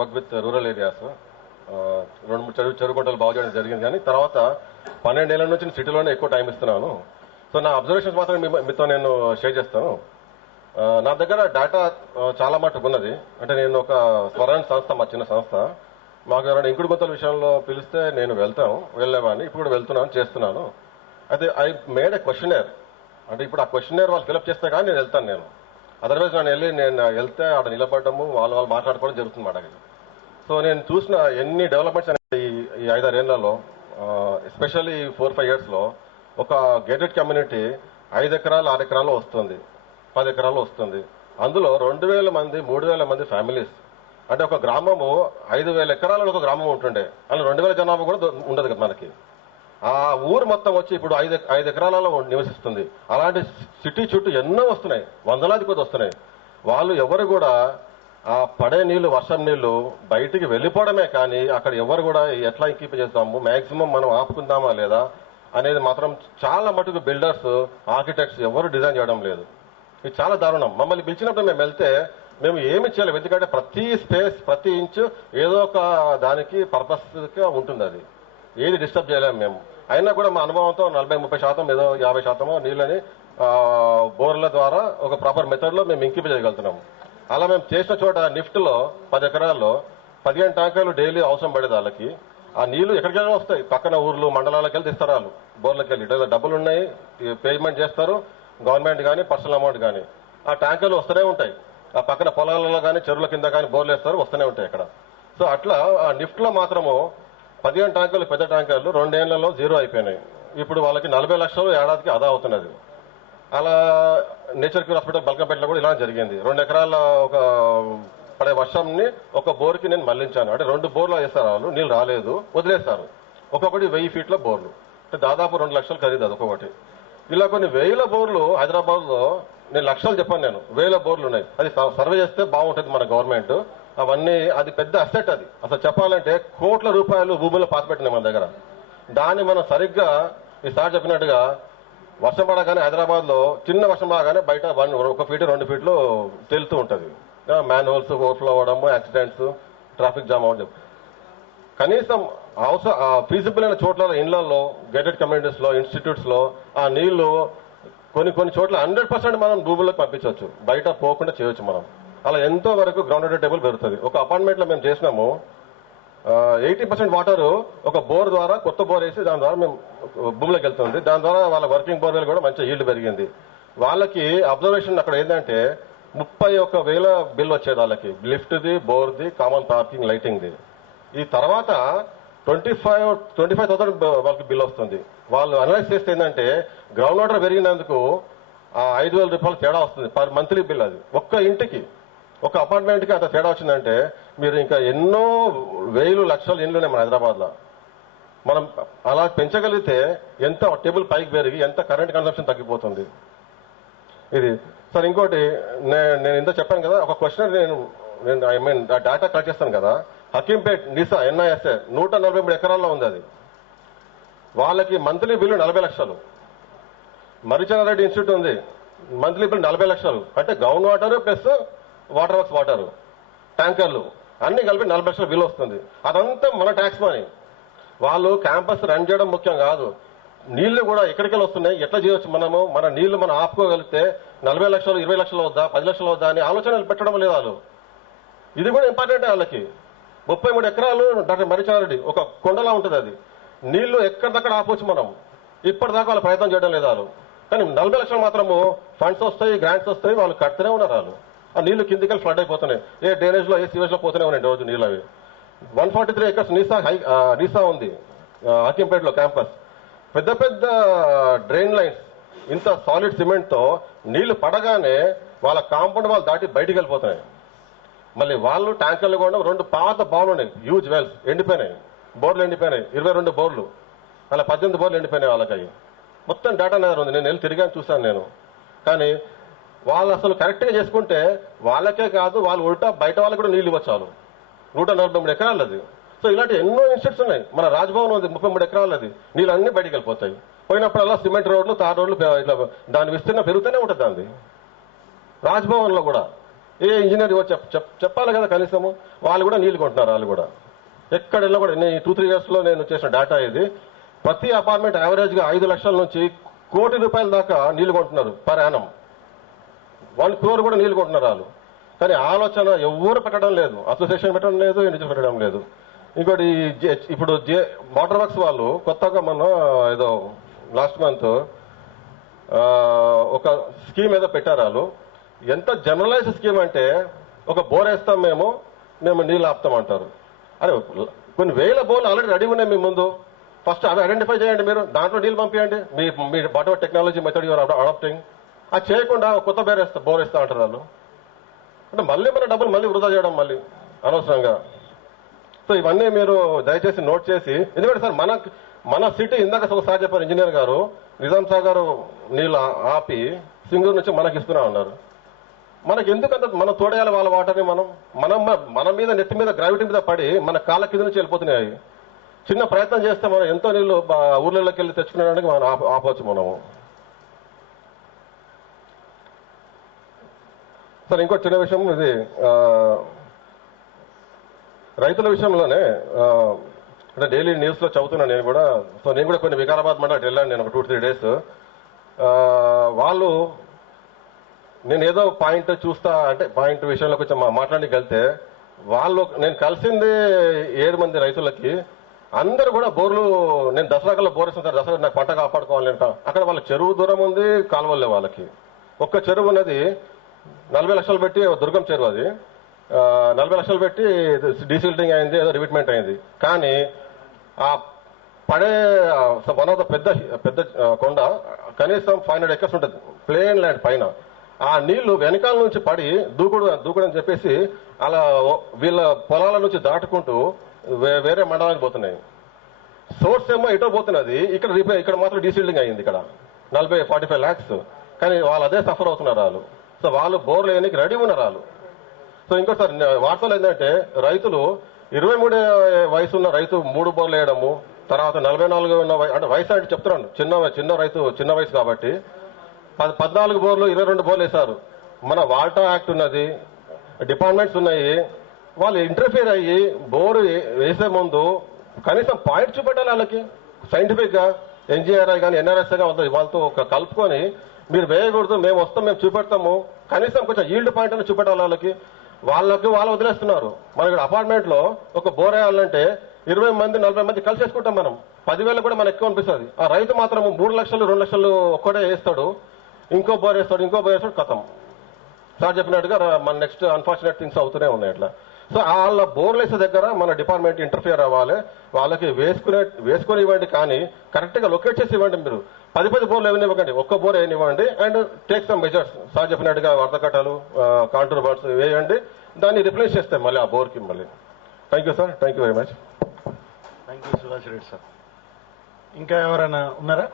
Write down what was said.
Work with rural areas. 2-3 చెరువు గుంటలు బాగు చేయడం జరిగింది. కానీ తర్వాత 12 ఏళ్ల నుంచి సిటీలోనే ఎక్కువ టైం ఇస్తున్నాను. సో నా అబ్జర్వేషన్స్ మాత్రం మీతో నేను షేర్ చేస్తాను. నా దగ్గర డేటా చాలా మటుకు ఉన్నది. అంటే నేను ఒక స్వరాన్ సంస్థ, మా చిన్న సంస్థ. మాకు ఎవరైనా ఇంకుడు గుంతల విషయంలో పిలిస్తే నేను వెళ్ళేవాడిని. ఇప్పుడు కూడా వెళ్తున్నాను, చేస్తున్నాను. అయితే ఐ మేడ్ ఏ క్వశ్చనర్. అంటే ఇప్పుడు ఆ క్వశ్చనర్ వాళ్ళు ఫిలప్ చేస్తే కానీ నేను వెళ్తాను. అదర్వైజ్ నేను వెళ్తే అక్కడ నిలబడము, వాళ్ళు మాట్లాడుకోవడం జరుగుతుంది మాట. సో నేను చూసిన ఎన్ని డెవలప్మెంట్స్ అనేది ఈ 5-6 ఏళ్లలో, ఎస్పెషల్లీ 4-5 yearsలో ఒక గేటెడ్ కమ్యూనిటీ 5 ఎకరాలు 6 ఎకరాల్లో వస్తుంది, 10 ఎకరాల్లో వస్తుంది. అందులో 2000 మంది 3000 మంది ఫ్యామిలీస్. అంటే ఒక గ్రామము 5000 ఎకరాలలో ఒక గ్రామం ఉంటుండే, అందులో 2000 జనాభా కూడా ఉండదు కదా మనకి. ఆ ఊరు మొత్తం వచ్చి ఇప్పుడు 5 ఎకరాలలో నివసిస్తుంది. అలాంటి సిటీ చుట్టూ ఎన్నో వస్తున్నాయి, వందలాది కొద్ది వస్తున్నాయి. వాళ్ళు ఎవరు కూడా ఆ పడే నీళ్లు, వర్షం నీళ్లు బయటికి వెళ్ళిపోవడమే కానీ అక్కడ ఎవరు కూడా ఎట్లా కీప్ చేస్తాము, మాక్సిమం మనం ఆపుకుందామా లేదా అనేది మాత్రం చాలా మటుకు బిల్డర్స్, ఆర్కిటెక్ట్స్ ఎవరు డిజైన్ చేయడం లేదు. ఇది చాలా దారుణం. మమ్మల్ని పిలిచినప్పుడు మేము వెళ్తే మేము ఏమి చేయలేము. ఎందుకంటే ప్రతి స్పేస్, ప్రతి ఇంచు ఏదో ఒక దానికి పర్పస్గా ఉంటుంది. అది ఏది డిస్టర్బ్ చేయలేము మేము. అయినా కూడా మా అనుభవంతో 40-30% ఏదో 50% నీళ్ళని బోర్ల ద్వారా ఒక ప్రాపర్ మెథడ్లో మేము ఇంకింప చేయగలుగుతున్నాము. అలా మేము చేసిన చోట నిఫ్ట్లో 10 ఎకరాల్లో 15 ట్యాంకర్లు డైలీ అవసరం పడేది వాళ్ళకి. ఆ నీళ్లు ఎక్కడికైనా వస్తాయి, పక్కన ఊర్లు, మండలాలకు వెళ్ళి తీస్తారు వాళ్ళు, బోర్లకి వెళ్ళి. డబ్బులు ఉన్నాయి, పేమెంట్ చేస్తారు, గవర్నమెంట్ కానీ పర్సనల్ అమౌంట్ కానీ. ఆ ట్యాంకర్లు వస్తూనే ఉంటాయి. ఆ పక్కన పొలాలలో కానీ చెరువుల కింద కానీ బోర్లు వేస్తారు, వస్తూనే ఉంటాయి అక్కడ. సో అట్లా ఆ నిఫ్ట్లో మాత్రము 15 ట్యాంకర్లు, పెద్ద ట్యాంకర్లు 2 ఏళ్లలో జీరో అయిపోయినాయి. ఇప్పుడు వాళ్ళకి 40 లక్షలు ఏడాదికి ఆదా అవుతున్నది. అలా నేచర్ క్యూర్ హాస్పిటల్ బల్కంపేటలో కూడా ఇలా జరిగింది. 2 ఎకరాల ఒక పడే వర్షంని ఒక బోర్కి నేను మళ్లించాను. అంటే 2 బోర్లు వేస్తారు వాళ్ళు, నీళ్ళు రాలేదు, వదిలేస్తారు. ఒక్కొక్కటి 1000 ఫీట్ల బోర్లు, అంటే దాదాపు 2 లక్షలు ఖరీదు అది ఒక్కొక్కటి. ఇలా కొన్ని వేల బోర్లు హైదరాబాద్ లో, నేను లక్షలు చెప్పాను, నేను వేల బోర్లు ఉన్నాయి. అది సర్వే చేస్తే బాగుంటుంది మన గవర్నమెంట్. అవన్నీ అది పెద్ద అసెట్. అది అసలు చెప్పాలంటే కోట్ల రూపాయలు భూముల్లో పాతిపెట్టినాయి మన దగ్గర. దాన్ని మనం సరిగ్గా ఈసారి చెప్పినట్టుగా వర్షం పడగానే హైదరాబాద్ లో చిన్న వర్షం రాగానే బయట 1 ఫీట్ 2 ఫీట్లు తేలుతూ ఉంటుంది. మ్యాన్ హోల్స్ ఓవర్ఫ్లో అవ్వడము, యాక్సిడెంట్స్, ట్రాఫిక్ జామ్ అవ్వడం. కనీసం ఫీజిబుల్ అయిన చోట్ల, ఇళ్లలో, గేటెడ్ కమ్యూనిటీస్ లో, ఇన్స్టిట్యూట్స్ లో ఆ నీళ్లు కొన్ని చోట్ల 100% మనం భూముల్లోకి పంపించవచ్చు, బయట పోకుండా చేయొచ్చు మనం. అలా ఎంతో వరకు గ్రౌండ్ వాటర్ టేబుల్ పెరుగుతుంది. ఒక అపార్ట్మెంట్ లో మేము చేసినాము, 80% వాటర్ ఒక బోర్ ద్వారా, కొత్త బోర్ వేసి దాని ద్వారా మేము భూమిలోకి వెళ్తుంది. దాని ద్వారా వాళ్ళ వర్కింగ్ బోర్వెల్ కూడా మంచి ఈల్డ్ పెరిగింది. వాళ్ళకి అబ్జర్వేషన్ అక్కడ ఏంటంటే 31,000 బిల్ వచ్చేది వాళ్ళకి, లిఫ్ట్ది, బోర్ది, కామన్ పార్కింగ్, లైటింగ్ది. ఈ తర్వాత 25,000 వాళ్ళకి బిల్ వస్తుంది. వాళ్ళు అనలైజ్ చేస్తే ఏంటంటే గ్రౌండ్ వాటర్ పెరిగినందుకు 5,000 రూపాయలు తేడా వస్తుంది పర్ మంత్లీ బిల్. అది ఒక్క ఇంటికి, ఒక అపార్ట్మెంట్కి అంత తేడా వచ్చిందంటే మీరు ఇంకా ఎన్నో వేలు లక్షల ఇండ్లు ఉన్నాయి మన హైదరాబాద్ లో. మనం అలా పెంచగలిగితే ఎంత టేబుల్ పైకి పెరిగి ఎంత కరెంట్ కన్సంప్షన్ తగ్గిపోతుంది. ఇది సార్. ఇంకోటి నేను ఇంత చెప్పాను కదా, ఒక క్వశ్చన్ నేను డేటా కలెక్ట్ చేస్తాను కదా. హకీంపేట్ నిసా NISA 143 ఎకరాల్లో ఉంది. అది వాళ్ళకి మంత్లీ బిల్లు 40 లక్షలు. మరిచెన్నారెడ్డి ఇన్స్టిట్యూట్ ఉంది, మంత్లీ బిల్ 40 లక్షలు. అంటే ground water plus water works water ట్యాంకర్లు అన్ని కలిపి 40 లక్షల బిల్ వస్తుంది. అదంతా మన ట్యాక్స్ మనీ. వాళ్ళు క్యాంపస్ రన్ చేయడం ముఖ్యం కాదు, నీళ్లు కూడా ఎక్కడికెళ్ళి వస్తున్నాయి, ఎట్లా చేయొచ్చు మనము, మన నీళ్లు మనం ఆపుకోగలిగితే 40 లక్షలు 20 లక్షలు వద్దా, 10 లక్షలు వద్దా అని ఆలోచనలు పెట్టడం లేదు వాళ్ళు. ఇది కూడా ఇంపార్టెంటే వాళ్ళకి. 33 ఎకరాలు డాక్టర్ మరిచెన్నారెడ్డి ఒక కొండలా ఉంటుంది. అది నీళ్లు ఎక్కడిదక్కడ ఆపొచ్చు మనం. ఇప్పటిదాకా వాళ్ళు ప్రయత్నం చేయడం లేదు వాళ్ళు. కానీ 40 లక్షలు మాత్రము ఫండ్స్ వస్తాయి, గ్రాంట్స్ వస్తాయి, వాళ్ళు కడుతూనే ఉన్నారు. వాళ్ళు ఆ నీళ్లు కిందికి ఫ్లడ్ అయిపోతున్నాయి. ఏ డ్రైనేజ్ లో, ఏ సివేజ్ లో పోతూనే ఉన్నాయి రోజు నీళ్ళు. అవి 143 acres నీసా ఉంది హకీంపేటలో క్యాంపస్. పెద్ద పెద్ద డ్రైన్ లైన్స్, ఇంత సాలిడ్ సిమెంట్ తో నీళ్లు పడగానే వాళ్ళ కాంపౌండ్ వాళ్ళు దాటి బయటికి వెళ్ళిపోతున్నాయి. మళ్ళీ వాళ్ళు ట్యాంకర్లు కూడా 2 పాత బావులు ఉన్నాయి, హ్యూజ్ వెల్స్ ఎండిపోయినాయి, బోర్లు ఎండిపోయినాయి, 22 బోర్లు, అలా 18 బోర్లు ఎండిపోయినాయి వాళ్ళకి. మొత్తం డేటా దగ్గర ఉంది. నేను వెళ్ళి తిరిగాను, చూశాను నేను. కానీ వాళ్ళు అసలు కరెక్ట్గా చేసుకుంటే వాళ్ళకే కాదు, వాళ్ళు ఉల్టా బయట వాళ్ళకి కూడా నీళ్ళు ఇవ్వచ్చు. 143 ఎకరాలు అది. సో ఇలాంటి ఎన్నో ఇన్స్టిట్యూట్స్ ఉన్నాయి. మన రాజ్భవన్ ఉంది 33 ఎకరాలు. అది నీళ్ళు అన్ని బయటికి వెళ్ళిపోతాయి. పోయినప్పుడల్లా సిమెంట్ రోడ్లు, తార్ రోడ్లు, ఇట్లా దాని విస్తీర్ణం పెరుగుతూనే ఉంటుంది. దాన్ని రాజ్భవన్ లో కూడా ఏ ఇంజనీర్ చెప్పాలి కదా కనీసము. వాళ్ళు కూడా నీళ్లు కొంటున్నారు. వాళ్ళు కూడా ఎక్కడ వెళ్ళినా కూడా నేను 2-3 yearsలో నేను చేసిన డేటా ఇది. ప్రతి అపార్ట్మెంట్ యావరేజ్గా 5 లక్షల నుంచి ₹1 కోటి దాకా నీళ్లు కొంటున్నారు పర్ యానం. 1 crore కూడా నీళ్లు కొంటున్నారు వాళ్ళు. కానీ ఆలోచన ఎవరు పెట్టడం లేదు, అసోసియేషన్ పెట్టడం లేదు, ఇండివిజువల్ పెట్టడం లేదు. ఇంకోటి ఇప్పుడు వాటర్ వర్క్స్ వాళ్ళు కొత్తగా మొన్న ఏదో లాస్ట్ మంత్ ఒక స్కీమ్ ఏదో పెట్టారు. వాళ్ళు ఎంత జనరలైజ్ స్కీమ్ అంటే ఒక బోర్ వేస్తాం మేము నీళ్ళు ఆపుతామంటారు. అరే కొన్ని వేల బోర్లు ఆల్రెడీ రెడీ ఉన్నాయి మీ ముందు. ఫస్ట్ అవి ఐడెంటిఫై చేయండి, మీరు దాంట్లో నీళ్ళు పంపించండి. మీ whatever technology method you are adapting. అది చేయకుండా కొత్త బోర్ వేస్తా అంటారు వాళ్ళు. అంటే మళ్ళీ మన డబ్బులు మళ్ళీ వృధా చేయడం మళ్ళీ అనవసరంగా. సో ఇవన్నీ మీరు దయచేసి నోట్ చేసి, ఎందుకంటే సార్ మన సిటీ ఇందాక ఒకసారి చెప్పారు ఇంజనీర్ గారు, నిజాం సాగర్ నీళ్ళు ఆపి సింగూరు నుంచి మనకి ఇస్తున్నా ఉన్నారు. మనకి ఎందుకంత మనం తోడేయాలి వాళ్ళ వాటర్ని. మన మీద నెత్తి మీద గ్రావిటీ మీద పడి మన కాళ్ళ కింద నుంచి వెళ్ళిపోతున్నాయి. చిన్న ప్రయత్నం చేస్తే మనం ఎంతో నీళ్లు ఊర్లలోకి వెళ్ళి తెచ్చుకునేదానికి మనం ఆపవచ్చు మనము. సార్ ఇంకో చిన్న విషయం, ఇది రైతుల విషయంలోనే అంటే డైలీ న్యూస్లో చదువుతున్నాను నేను కూడా. సో నేను కూడా కొన్ని వికారాబాద్ మండలం వెళ్ళాను నేను ఒక 2-3 days. వాళ్ళు నేను ఏదో పాయింట్ చూస్తా అంటే పాయింట్ విషయంలో కొంచెం మాట్లాడడానికి వెళ్తే నేను కలిసింది 7 మంది రైతులకి. అందరూ కూడా బోర్లు, నేను దసరా కల్లా బోర్ వేస్తాను సార్, దసరా నాకు పంట కాపాడుకోవాలి అంట. అక్కడ వాళ్ళ చెరువు దూరం ఉంది, కాలువలే వాళ్ళకి. ఒక్క చెరువు ఉన్నది 40 లక్షలు పెట్టి, దుర్గం చెరువు అది 40 లక్షలు పెట్టి డీసిల్టింగ్ అయింది, ఏదో రివిట్మెంట్ అయింది. కానీ ఆ పడే వన్ ఆఫ్ ద పెద్ద కొండ కనీసం 500 acres ఉంటుంది ప్లేన్ ల్యాండ్ పైన. ఆ నీళ్లు వెనకాల నుంచి పడి దూకుడు అని చెప్పేసి అలా వీళ్ళ పొలాల నుంచి దాటుకుంటూ వేరే మండలానికి పోతున్నాయి. సోర్స్ ఏమో ఎటో పోతున్నది, ఇక్కడ మాత్రం డీసిల్టింగ్ అయింది. ఇక్కడ 40-45 lakhs. కానీ వాళ్ళు అదే సఫర్ అవుతున్నారు వాళ్ళు. సో వాళ్ళు బోర్లు వేయడానికి రెడీ ఉన్నారు వాళ్ళు. సో ఇంకోసారి వార్తలు ఏంటంటే రైతులు 23 వయసు ఉన్న రైతు 3 బోర్లు వేయడము, తర్వాత 44 ఉన్న అంటే వయసు అంటే చెప్తున్నాను, చిన్న రైతు చిన్న వయసు కాబట్టి 14 బోర్లు 22 బోర్లు వేశారు. మన వాటర్ యాక్ట్ ఉన్నది, డిపార్ట్మెంట్స్ ఉన్నాయి. వాళ్ళు ఇంటర్ఫియర్ అయ్యి బోరు వేసే ముందు కనీసం పాయింట్ చూపెట్టాలి వాళ్ళకి. సైంటిఫిక్ గా ఎన్జీఆర్ఐ కానీ ఎన్ఆర్ఎస్ఐ కానీ వాళ్ళతో కలుపుకొని మీరు వేయకూడదు, మేము వస్తాం, మేము చూపెడతాము, కనీసం కొంచెం ఈల్డ్ పాయింట్ అని చూపెట్టాలి వాళ్ళకి. వాళ్ళు వదిలేస్తున్నారు. మన ఇక్కడ అపార్ట్మెంట్ లో ఒక బోర్ వేయాలంటే 20 మంది 40 మంది కలిసి వేసుకుంటాం మనం. 10,000 కూడా మనకు ఎక్కువ అనిపిస్తుంది. ఆ రైతు మాత్రం 3 లక్షలు 2 లక్షలు ఒక్కడే వేస్తాడు, ఇంకో బోర్ వేస్తాడు కథం. సార్ చెప్పినట్టుగా మన నెక్స్ట్ అన్ఫార్చునేట్ థింగ్స్ అవుతూనే ఉన్నాయి అట్లా. సో వాళ్ళ బోర్లు వేసే దగ్గర మన డిపార్ట్మెంట్ ఇంటర్ఫియర్ అవ్వాలి. వాళ్ళకి వేసుకొని ఇవ్వండి, కానీ కరెక్ట్ గా లొకేట్ చేసి ఇవ్వండి. మీరు 10 బోర్లు ఏమనివ్వకండి, ఒక్క బోర్ ఏనివ్వండి. And take some measures, sir చెప్పినట్టుగా వర్ధకట్టలు, కాంటూర్ బర్డ్స్ వేయండి, దాన్ని రిప్లేస్ చేస్తాం మళ్ళీ ఆ బోర్కి మళ్ళీ. Thank you sir, thank you very much. Thank you Subhash Reddy sir. ఇంకా ఎవరైనా ఉన్నారా?